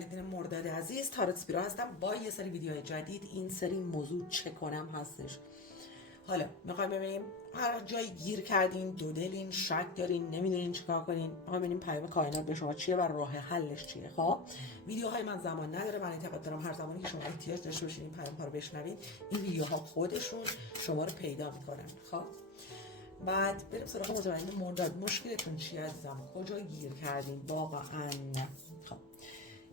متولدین مرداد عزیز، تارot اسپیرا هستم با یه سری ویدیوهای جدید. این سری موضوع چه کنم هستش. حالا میخوایم ببینیم هر جایی گیر کردین، دودلین، شک دارین، نمیدونین چیکار کنین، میخوایم ببینیم پیام کائنات به شما چیه و راه حلش چیه. خب ویدیوهای من زمان نداره، من اعتقاد دارم هر زمانی که شما احتیاج داشته باشین این پیام ها رو بشنوید، این ویدیوها خودشون شما رو پیدا میکنن. خب بعد بریم سراغ متولدین مرداد. مشکلتون چیه عزیزم؟ کجا گیر کردین واقعا؟ خب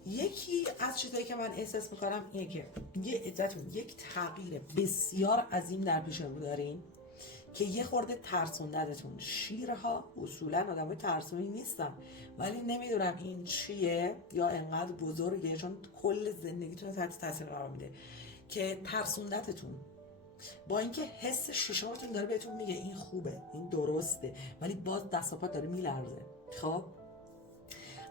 یکی از چیزایی که من احساس میکنم اینه که یه عدتون یک تغییر بسیار عظیم در پیش رو دارین که یه خورده ترسوندتون. شیرها اصولا آدمای ترسونی نیستن، ولی نمیدونم این چیه یا انقدر بزرگه چون کل زندگیتون تحت تاثیر قرار میده که ترسوندتتون، با اینکه حس ششمتون داره بهتون میگه این خوبه، این درسته، ولی باز دست و پا داره میلرزه. خب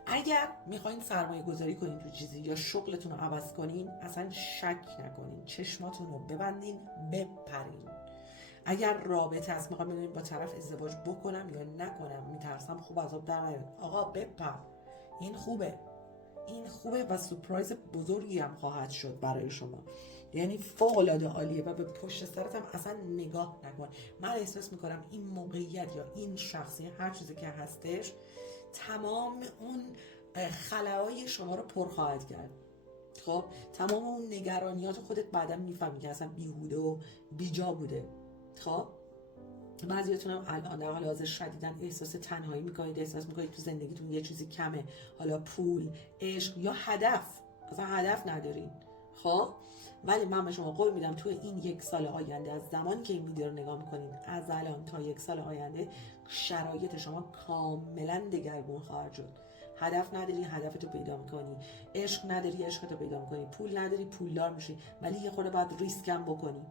اگر میخواین سرمایه گذاری کنین تو چیزی یا شغلتون رو عوض کنین، اصلا شک نکنین، چشماتون رو ببندین، بپرین. اگر رابطه هست، میخوام بدونین با طرف ازدواج بکنم یا نکنم، میترسم خوب از آب در نیاد، آقا بپر، این خوبه، این خوبه و سورپرایز بزرگی هم خواهد شد برای شما، یعنی فوق العاده عالیه و به پشت سرت هم اصلا نگاه نکن. من احساس میکنم این موقعیت یا این شخصی هر چیزی که هستش تمام اون خلاهای شما رو پر خواهد کرد. خب تمام اون نگرانیات خودت بعدا میفهمی که اصلا بیهوده و بیجا بوده. خب بعضیاتون هم الان در حال حاضر شدیداً احساس تنهایی میکنید، احساس میکنید تو زندگیتون یه چیزی کمه، حالا پول، عشق یا هدف، اصلا هدف ندارین. خب ولی من به شما قول میدم تو این 1 سال آینده، از زمانی که این ویدیو رو نگاه میکنین از الان تا 1 سال آینده، شرایط شما کاملا دگرگون خواهد شد. هدف نداری، هدفتو پیدا میکنی، عشق نداری، عشقتو پیدا میکنی، پول نداری، پولدار میشی، ولی یه خورده باید ریسک هم بکنی.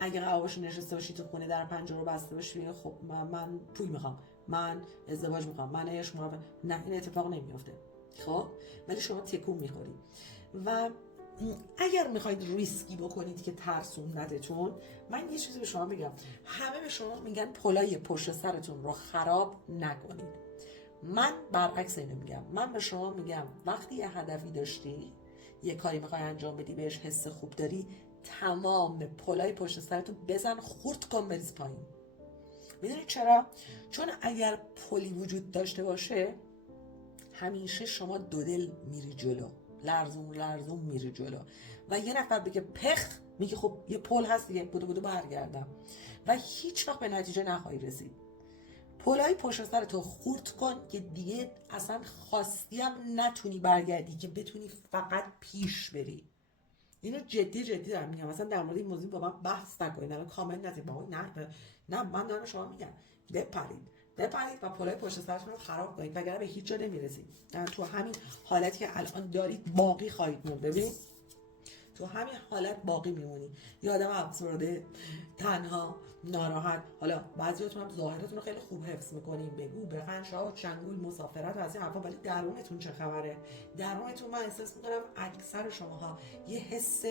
اگه قواش نشسته باشی تو خونه در پنجره رو بسته باشی، خب من پول میخوام، من ازدواج میخوام، من عشق میخوام، نه این اتفاق نمیافته. خب ولی شما تکون میخوری. و اگر میخواید ریسکی بکنید که ترسوندتتون، من یه چیزی به شما بگم، همه به شما میگن پلای پشت سرتون رو خراب نکنید. من برعکس اینو میگم. من به شما میگم وقتی یه هدفی داشتی، یه کاری میخوای انجام بدی، بهش حس خوب داری، تمام پلای پشت سرتو بزن، خورد کن، بریز پایین. میدونی چرا؟ چون اگر پلی وجود داشته باشه، همیشه شما دودل میری جلو، لرزون لرزون میری جلو، و یه نفر بگه پخ، میگه خب یه پل هست دیگه، بودو برگردم، و هیچ وقت به نتیجه نخواهی رسید. پلای پشت سر تو خورد کن که دیگه اصلا خواستی هم نتونی برگردی، که بتونی فقط پیش بری. اینو جدی دارم میگم، مثلا در مورد این موضوع با من بحث نکنید، الان کامنت نذارید بابا نه من دارم شما میگم بپرید و پلای پشت سرتون رو خراب کنید، وگرنه به هیچ جا نمیرسید. تو همین حالتی که الان دارید باقی خواهید موند. ببینید تو همین حالت باقی میمونی، یه آدم افسرده، تنها، ناراحت. حالا بعضیاتون هم ظاهرتون رو خیلی خوب حفظ میکنین، بگو بخند، شاه، چنگول، مسافرت و از این حرفا، ولی درونتون چه خبره؟ درونتون من احساس میکنم اکثر شماها یه حس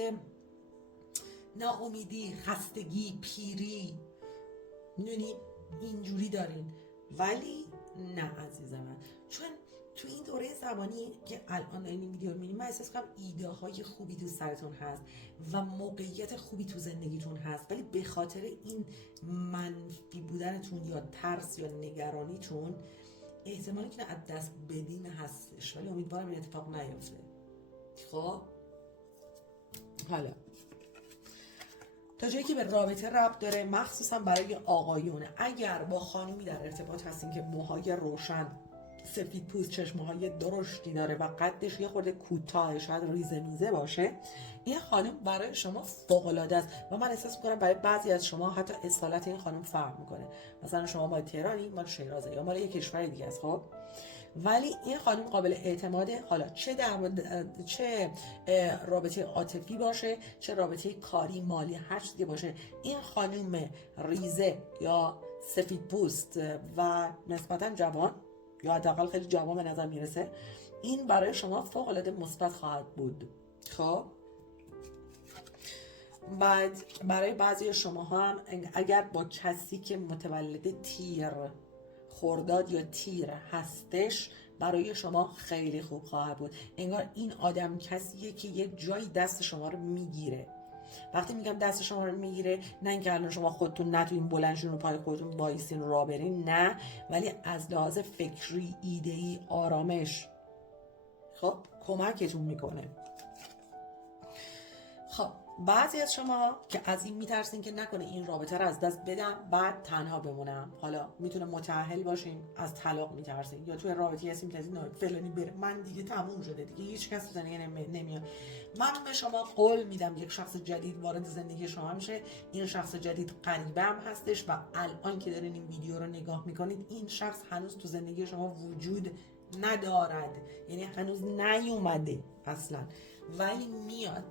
ناامیدی، خستگی، پیری، میدونی اینجوری دارین. ولی نه عزیز من، چون تو این دوره زمانی که الان این ویدیو رو می‌بینید، من احساس کنم ایده های خوبی تو سرتون هست و موقعیت خوبی تو زندگیتون هست، ولی به خاطر این منفی بودنتون یا ترس یا نگرانیتون، احتمالی که از دست بدین هستش، ولی امیدوارم این اتفاق نیفته. خب حالا تا جایی که به رابطه ربط داره، مخصوصا برای آقایونه، اگر با خانومی در ارتباط هستین که موهای روشن، سفید پوست، چشمه‌های درشتی داره و قدش یه خورده کوتاه، شاید ریزه میزه باشه، این خانم برای شما فوق‌العاده است. و من احساس می‌کنم برای بعضی از شما حتی اصالت این خانم فرق می‌کنه. مثلا شما مال تهرانی، مال شیرازه، یا مال یک کشور دیگه است. خب ولی این خانم قابل اعتماده. حالا چه رابطه عاطفی باشه، چه رابطه کاری، مالی، هر چیزی باشه، این خانم ریزه یا سفید پوست و نسبتا جوان، یا حداقل خیلی جوان به نظر میرسه، این برای شما فوق العاده مثبت خواهد بود. خب بعد برای بعضی شما هم اگر با کسی که متولد تیر، خرداد یا تیر هستش، برای شما خیلی خوب خواهد بود. انگار این آدم کسیه که یه جایی دست شما رو میگیره. وقتی میگم دست شما رو میگیره، نه اینکه الان شما خودتون نتونین بلندشون رو پای خودتون وایسین راه برین، نه، ولی از لحاظ فکری، ایده‌ای، آرامش خب کمکتون میکنه. خب بعضی از شما که از این میترسین که نکنه این رابطه رو از دست بدم بعد تنها بمونم، حالا میتونه متأهل باشین، از طلاق میترسین، یا توی رابطه هستین میترسین فلانی بره، من دیگه تموم شده، دیگه هیچ کس تو زندگی نمیاد. من به شما قول میدم یک شخص جدید وارد زندگی شما میشه. این شخص جدید غریبه هم هستش و الان که دارین این ویدیو رو نگاه میکنید این شخص هنوز تو زندگی شما وجود ندارد، یعنی هنوز نیومده اصلا، ولی میاد.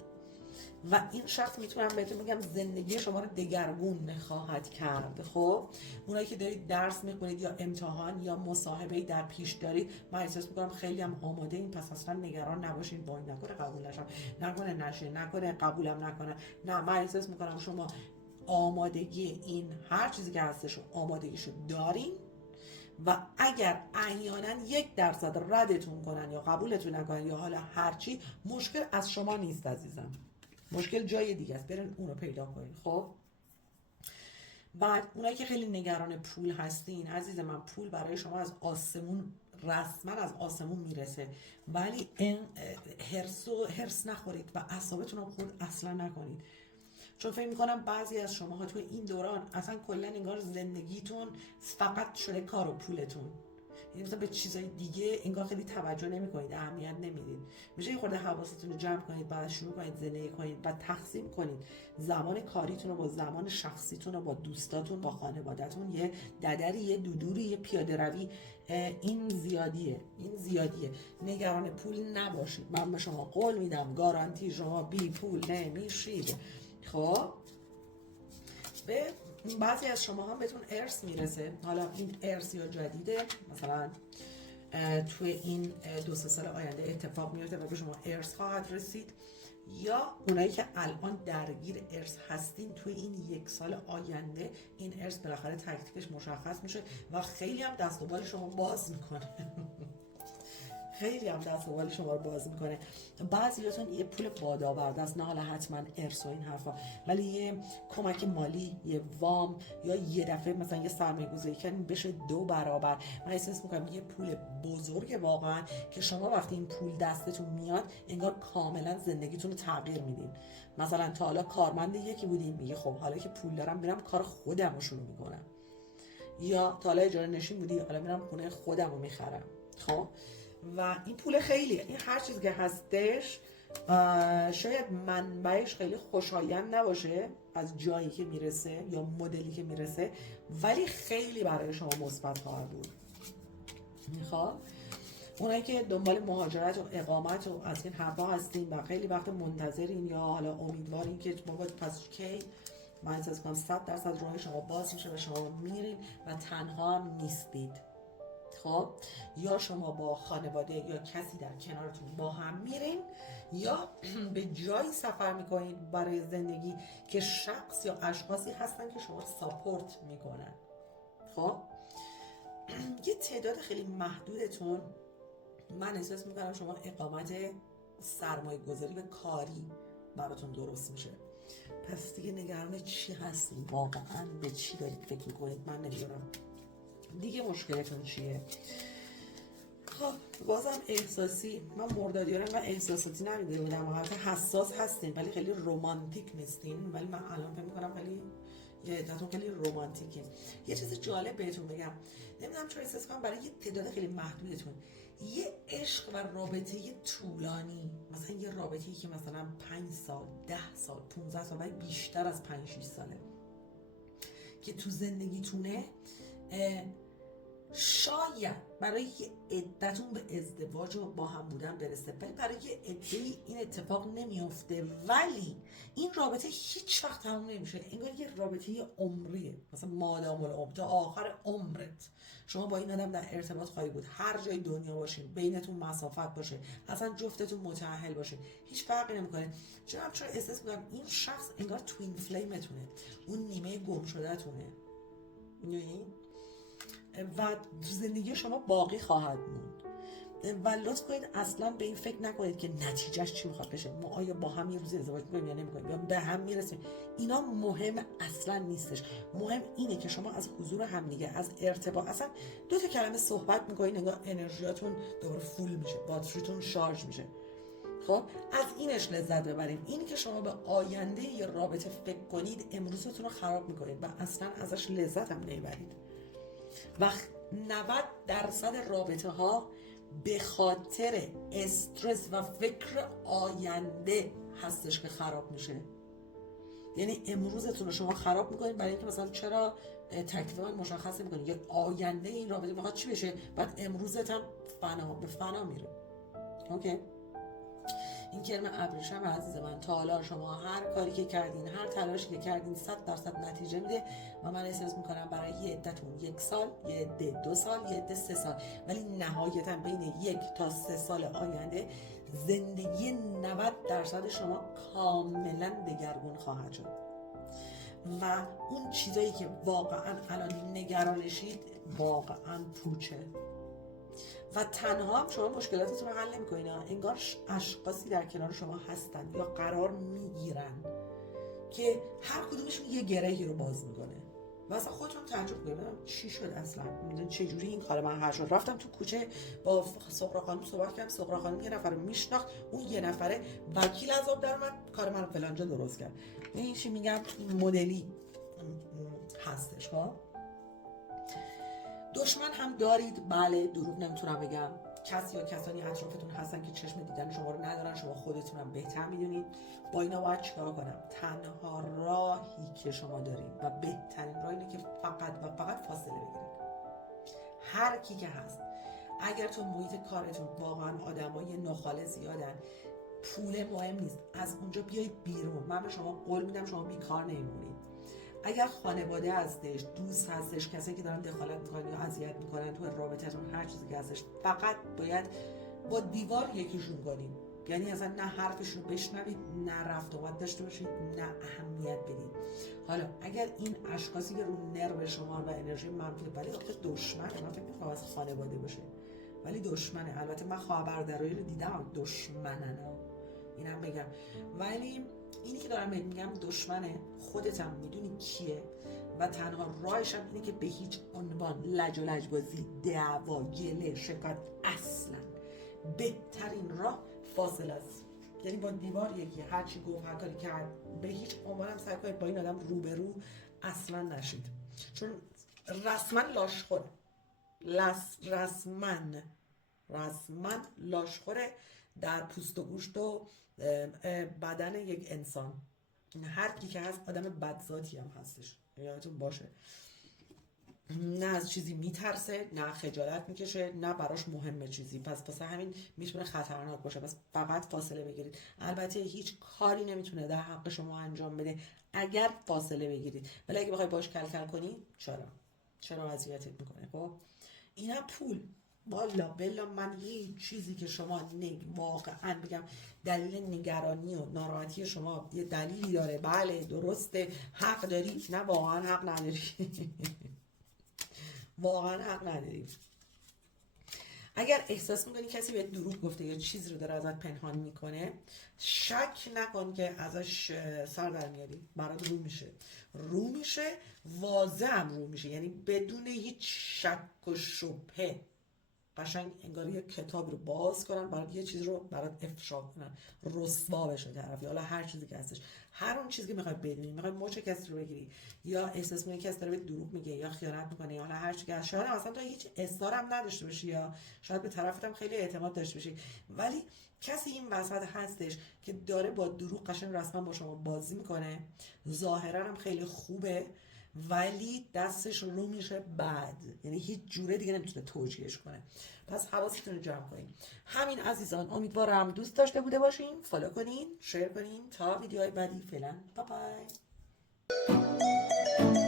و این شخص میتونم بهتون بگم زندگی شما رو دگرگون خواهد کرد. خب اونایی که دارید درس میخونید یا امتحان یا مصاحبه‌ای در پیش دارید، من احساس میکنم خیلی هم آماده این، پس اصلا نگران نباشین وای نکنه قبول نشم، نکنه نشه، نکنه قبولم نکنه. نه، من احساس میکنم شما آمادگی این هر چیزی که هستش آمادگیشو دارین و اگر احیانا 1% ردتون کنن یا قبولتون نکنن یا حالا هرچی، مشکل از شما نیست عزیزم، مشکل جای دیگه است، برین اون رو پیدا کنین. خب بعد اونایی که خیلی نگران پول هستین، عزیز من پول برای شما از آسمون، رسما از آسمون میرسه، ولی این هرس نخورید و اعصابتون رو خورد اصلا نکنید، چون فکر میکنم بعضی از شماها توی این دوران اصلا کلا انگار زندگیتون فقط شده کار و پولتون، یعنی مثلا به چیزای دیگه انگار خیلی توجه نمیکنید، اهمیت نمیدید. میشه یه خورده حواستون رو جمع کنید، بعد شروع کنید زندگی کنید و تقسیم کنید زمان کاریتون رو با زمان شخصیتون رو با دوستاتون، با خانوادهتون. یه ددری، یه دودوری، یه پیاده روی، این زیادیه، این زیادیه. نگران پول نباشید، من به شما قول میدم گارانتی شما بی پول نمیشید. خب به بعضی از شما هم بهتون ارث میرسه، حالا این ارث یا جدیده، مثلا توی این 2-3 سال آینده اتفاق میفته و به شما ارث خواهد رسید، یا اونایی که الان درگیر ارث هستین توی این 1 سال آینده این ارث بالاخره تکلیفش مشخص میشه و خیلی هم دست و بال شما باز میکنه خیلی هم دست و بال شما رو باز میکنه. بعضیاتون یه پول بادآورده است، نه حالا حتما ارث و این حرفا، ولی یه کمک مالی، یه وام، یا یه دفعه مثلا یه سرمایه‌گذاری کردین بشه 2 برابر. من احساس میکنم یه پول بزرگ واقعا که شما وقتی این پول دستتون میاد انگار کاملا زندگیتون رو تغییر میدین. مثلا تا حالا کارمند یکی بودین، میگه خب حالا که پول دارم میرم کار خودم رو شروع میکنم، یا تا حالا اجاره نشین بودی حالا میرم خونه خودم رو میخرم. خب و این پول خیلی، این هر چیزی که هستش شاید منبعش خیلی خوشایند نباشه از جایی که میرسه یا مدلی که میرسه، ولی خیلی برای شما مثبت خواهد بود. میخواد اونایی که دنبال مهاجرت و اقامت و از این حرفا هستین و خیلی وقت منتظرین یا حالا امیدوارین که بابا پس کی، من احساس کنم 100% راه شما باز میشه و شما میرین و تنها هم نیستید. خب یا شما با خانواده یا کسی در کنارتون با هم میرین، یا به جایی سفر میکنین برای زندگی که شخص یا اشخاصی هستن که شما ساپورت میکنن. خب یه تعداد خیلی محدودتون من احساس میکنم شما اقامت سرمایه گذاری به کاری براتون درست میشه، پس دیگه نگران چی هستین؟ واقعا به چی دارید فکر میکنید؟ من نمیدونم دیگه مشکلتون چیه. خب بازم احساسی، من مردادی رو من احساساتی نمیده بودم و حتی حساس هستین ولی خیلی رومانتیک نیستین، ولی من الان فکر میکنم خیلی یه عدتون خیلی رومانتیکین. یه چیز جالب بهتون بگم، نمیدونم چرا احساس کنم برای یه تعداد خیلی محدودتون یه عشق و رابطه طولانی، مثلا یه رابطه‌ای که مثلا 5 سال 10 سال 15 سال ولی بیشتر از 5-6 ساله که تو زندگیتونه، شاید برای یه عدتون به ازدواج و با هم بودن برسه، ولی برای یه عده‌ای این اتفاق نمیفته، ولی این رابطه هیچ وقت تموم نمیشه، انگار یه رابطه عمریه، مثلا مادام العمر تا آخر عمرت شما با این آدم در ارتباط خواهی بود، هر جای دنیا باشین، بینتون مسافت باشه، اصلا جفتتون متأهل باشه، هیچ فرقی نمیکنه. چون احساس میکنم این شخص انگار توین فلیمتونه، اون نیمه گم شده‌تونه، میدونی؟ و زندگی شما باقی خواهد موند. و لطف کنید اصلا به این فکر نکنید که نتیجهش چی میخواد بشه، ما آیا با هم یه روز ازدواج میکنیم یا نمیکنیم یا به هم میرسیم. اینا مهم اصلا نیستش. مهم اینه که شما از حضور همدیگه، از ارتباط، اصلا دو تا کلمه صحبت میکنید انگار انرژیاتون دوباره فول میشه، باتریتون شارژ میشه. خب از اینش لذت ببریم. اینی که شما به آینده یه رابطه فکر کنید امروزتون رو خراب میکنید و اصلا ازش لذت هم نمیبرید. و 90% رابطه ها به خاطر استرس و فکر آینده هستش که خراب میشه. یعنی امروزتون رو شما خراب میکنید برای اینکه مثلا چرا تکلیف من مشخص نمیکنید یا آینده این رابطه میخواد چی بشه، بعد امروزت هم به فنا میره. اوکی. این کرم ابریشم عزیز من، تا حالا شما هر کاری که کردین، هر تلاشی که کردین 100% نتیجه میده و من احساس میکنم برای یه عدتون 1 سال، یه عده 2 سال، یه عده 3 سال، ولی نهایتا بین 1 تا 3 سال آینده زندگی 90% شما کاملا دگرگون خواهد شد و اون چیزایی که واقعا الان نگرانشید واقعا پوچه و تنها هم شما مشکلاتتون رو حل نمی‌کنید. انگار اشخاصی در کنار شما هستن یا قرار میگیرن که هر کدومشون یه گرهی رو باز میکنه و اصلا خودتون تعجب کنید چی شد اصلا، چه جوری این کار من حل شد. رفتم تو کوچه با سغرا خانم صحبت کردم، سغرا خانم یه نفر رو میشناخت، اون یه نفره وکیل از آب در اومد کار من فلانجا درست کرد. این چی میگم مدلی هستش. ها دشمن هم دارید، بله، دروغ نمیتونم بگم. کسی یا کسانی اطرافتون هستن که چشم دیدن شما رو ندارن، شما خودتون هم بهتر میدونید. با اینا باید چیکار کنم؟ تنها راهی که شما دارید و بهترین راه اینه که فقط و فقط فاصله بگیرید. هر کی که هست، اگر تو محیط کارتون واقعا آدمای نخاله زیادن، پول مهم نیست، از اونجا بیایید بیرون. من به شما قول میدم شما بیکار نمیمونید. اگر خانواده هستش، دوست هستش، کسایی که دارن دخالت میکنن یا اذیت میکنن تو رابطتون، هر چیزی که هستش، فقط باید با دیوار یکیشون کنید. یعنی اصلا نه حرفشون رو بشنوید، نه رفت آمد داشته باشید، نه اهمیت بدید. حالا اگر این اشخاصی که رو نرو شما و انرژی منفی، ولی آخه دشمنه، من فکر می‌کنم از خانواده باشه ولی دشمنه. البته من خواهر برادرایی رو دیدم دشمنن، اینم بگم. ولی اینی که دارم میگم دشمنه، خودت هم میدونی کیه و تنها راهش هم اینه که به هیچ عنوان لج و لجبازی، دعوا، گله، شکایت، اصلا بهترین راه فاصله است. یعنی با دیوار یکی، هر چی گفت، هر کاری کرد، به هیچ عنوان هم سعی کنید با این آدم روبرو اصلا نشید، چون رسما لاشخوره، رسما لاشخوره در پوست و گوشت و بدن یک انسان. هر کی که هست آدم بدذاتی هم هستش، یادتون باشه. نه از چیزی میترسه، نه خجالت میکشه، نه براش مهمه چیزی، پس واسه همین میتونه خطرناک باشه. پس فقط فاصله بگیرید. البته هیچ کاری نمیتونه در حق شما انجام بده اگر فاصله بگیرید، ولی اگه بخوای باش کلکل کنی، چرا اذیتت میکنه؟ خب اینا پول، والا بلا، من یه چیزی که شما واقعا بگم دلیل نگرانی و ناراحتی شما یه دلیلی داره، بله درسته، حق داری، نه واقعا حق نداری. واقعا حق نداری. اگر احساس میکنی کسی بهت دروغ گفته یا چیزی رو داره ازت پنهان میکنه، شک نکن که ازش سر در میاری، برات رو میشه، واضح هم رو میشه، یعنی بدون هیچ شک و شبهه. قشنگ انگار یه کتاب رو باز کنن برات یه چیز رو برات افشا کنن، رسوا بشه طرفی، حالا هر چیزی که هستش، هر اون چیزی که میخوای بدونی، میخوای مچ کسی رو بگیری یا احساس میکنی کسی داره به دروغ میگه یا خیانت میکنه یا حالا هر چیزی که شاید اصلا تو هیچ اصرار هم نداشته باشی یا شاید به طرفت هم خیلی اعتماد داشته باشی، ولی کسی این وسط هستش که داره با دروغ قشنگ رسما با شما بازی میکنه، ظاهرا هم خیلی خوبه ولی دستش رو میشه بعد، یعنی هیچ جوره دیگه نمیتونه توجیهش کنه. پس حواستون رو جمع کنین. همین عزیزان، امیدوارم دوست داشته بوده باشین، فالو کنین، شیر کنین. تا ویدیوهای بعدی، فعلا بای بای.